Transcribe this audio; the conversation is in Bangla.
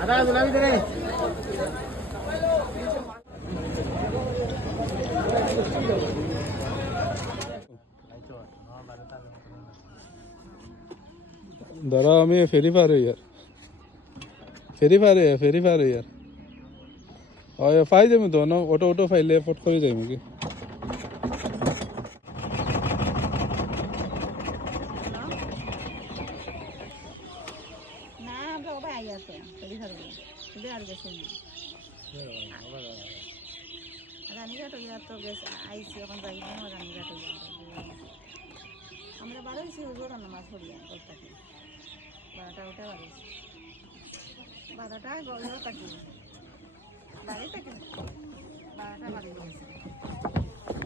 ada gunawi deh. दारा हमें फेरी पा रहे यार, फेरी पा रहे यार। और फायदे में दोनों ऑटो फाइल फोट कर जाएंगे। না আমরা ওভাবে আই আছে ফেরি ধরবো কিন্তু আর গেছে না রানীঘাট হইয়া তো গেছে আইসি এখন যাইব না রানীঘাট হইয়া আমরা বারো হয়েছি হুজুর না মাছ ধরিয়া করতাকি 12টা উঠে বাড়িয়েছি 12টা গল্প থাকি বাড়ি থাকি 12টা বাড়ি গেছে